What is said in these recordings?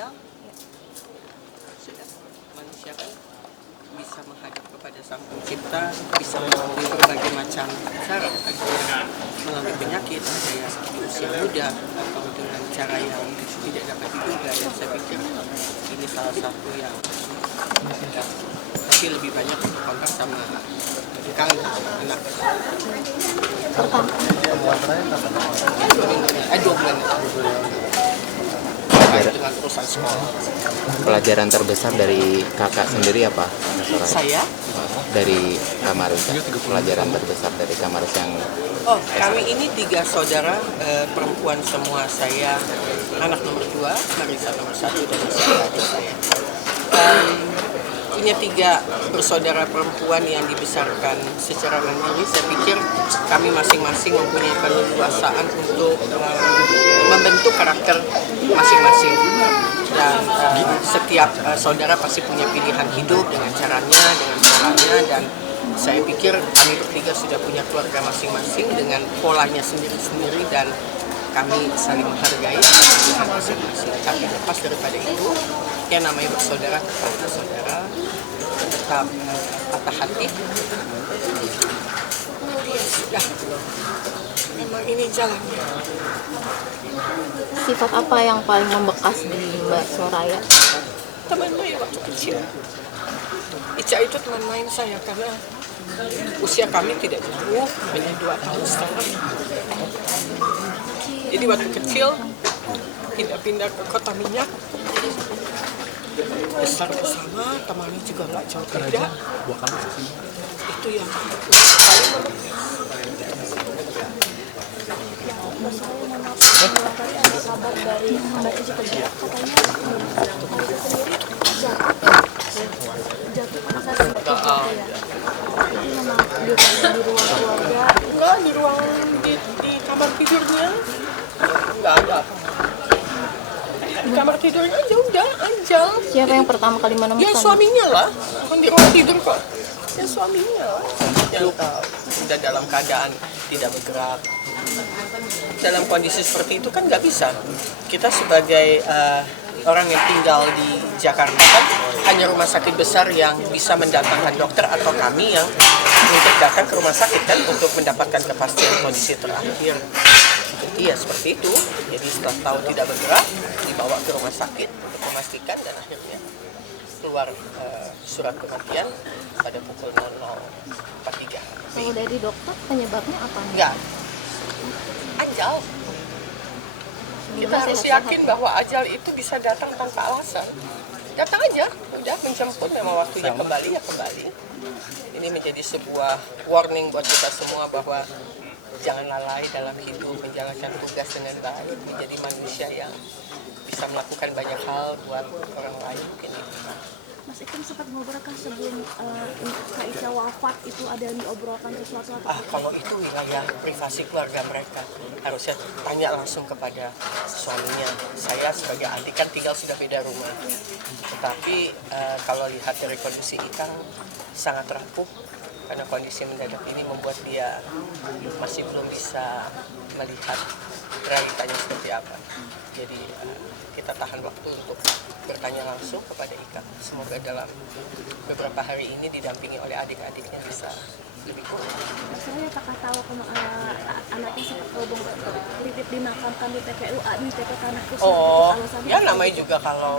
ajal, sudah manusia kan bisa menghadap kepada Sang Pencipta, bisa melalui berbagai macam cara, ada yang melalui penyakit, ada yang di usia muda, atau dengan cara yang tidak dapat diduga. Dan saya pikir ini salah satu yang tapi lebih banyak kontak sama Kang anak. Dengan urusan sekolah. Pelajaran terbesar dari kakak sendiri apa? Saya? Dari Kamarisa. Pelajaran terbesar dari Kamarisa yang... Kami ini 3 saudara perempuan semua. Saya anak nomor 2, Marisa nomor 1, dan saya adik saya. Punya 3 bersaudara perempuan yang dibesarkan secara mandiri. Saya pikir kami masing-masing mempunyai keleluasaan untuk membentuk karakter masing-masing. Dan setiap saudara pasti punya pilihan hidup dengan caranya, dan saya pikir kami bertiga sudah punya keluarga masing-masing dengan polanya sendiri-sendiri, dan kami saling menghargai pilihan masing-masing. Tapi lepas daripada itu, yang namanya bersaudara tetap bersaudara, tetap patah hati. Sudah, memang ini jalannya. Sifat apa yang paling membekas di Mbak Soraya? Teman main waktu kecil. Ica itu teman main saya karena usia kami tidak jauh, hanya 2 tahun setengah. Jadi waktu kecil pindah-pindah ke Kota Minyak, besar bersama, temannya juga nggak jauh beda. Itu yang paling membekas. Ada kabar dari Mbak Cici Tegar, katanya jatuh karena sakit gitu ya. Jadi memang di ruang keluarga. Enggak, di ruang di kamar tidurnya nggak ada apa. Di kamar tidurnya aja udah aja. Siapa yang pertama kali menemukan? Ya suaminya lah, bukan di ruang tidur kok. Ya suaminya lah. Yang udah dalam keadaan tidak bergerak. Dalam kondisi seperti itu kan nggak bisa. Kita sebagai orang yang tinggal di Jakarta kan hanya rumah sakit besar yang bisa mendatangkan dokter atau kami yang untuk datang ke rumah sakit kan untuk mendapatkan kepastian kondisi terakhir. Jadi ya seperti itu. Jadi setelah tahu tidak bergerak dibawa ke rumah sakit untuk memastikan, dan akhirnya keluar surat kematian pada pukul 00.43. Kalau dari dokter penyebabnya apa? Enggak. Ajal. Kita harus yakin bahwa ajal itu bisa datang tanpa alasan. Datang aja, udah menjemput, memang waktunya kembali ya kembali. Ini menjadi sebuah warning buat kita semua bahwa jangan lalai dalam hidup, menjalankan tugas dengan baik, menjadi manusia yang bisa melakukan banyak hal buat orang lain. Ini. Mas Ikem sempat ngobrolkan sebelum Kak Ica wafat itu ada yang diobrolkan sesuatu atau Kalau itu wilayah privasi keluarga mereka, harusnya tanya langsung kepada suaminya. Saya sebagai adik kan tinggal sudah beda rumah, tetapi kalau lihat dari kondisi Ikang sangat rapuh karena kondisi mendadak ini membuat dia masih belum bisa melihat realitanya seperti apa. Jadi kita tahan waktu untuk bertanya langsung kepada Ika. Semoga dalam beberapa hari ini didampingi oleh adik-adiknya bisa lebih kuat. saya kakak tahu kalau anaknya sempat ngomong titip dimakamkan di TPU di TPU Tanah Kusuma. Ya namanya juga kalau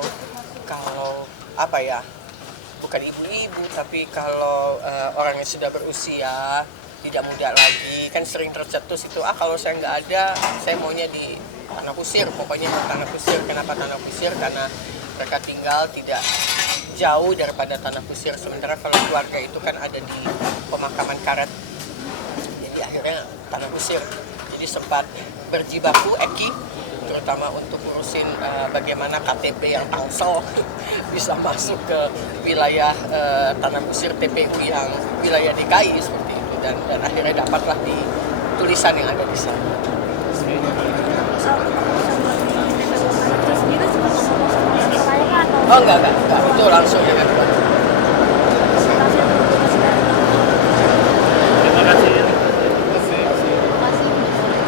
apa ya, bukan ibu-ibu, tapi kalau orang yang sudah berusia tidak muda lagi kan sering tercetus itu, kalau saya nggak ada saya maunya di Tanah Kusir. Pokoknya Tanah Kusir. Kenapa Tanah Kusir? Karena mereka tinggal tidak jauh daripada Tanah Kusir, sementara kalau keluarga itu kan ada di pemakaman karet. Jadi akhirnya Tanah Kusir. Jadi sempat berjibaku Eki, terutama untuk urusin bagaimana KTP yang Tangsel bisa masuk ke wilayah Tanah Kusir, TPU yang wilayah DKI seperti itu, dan akhirnya dapatlah di tulisan yang ada di sana. Enggak, itu langsung dengan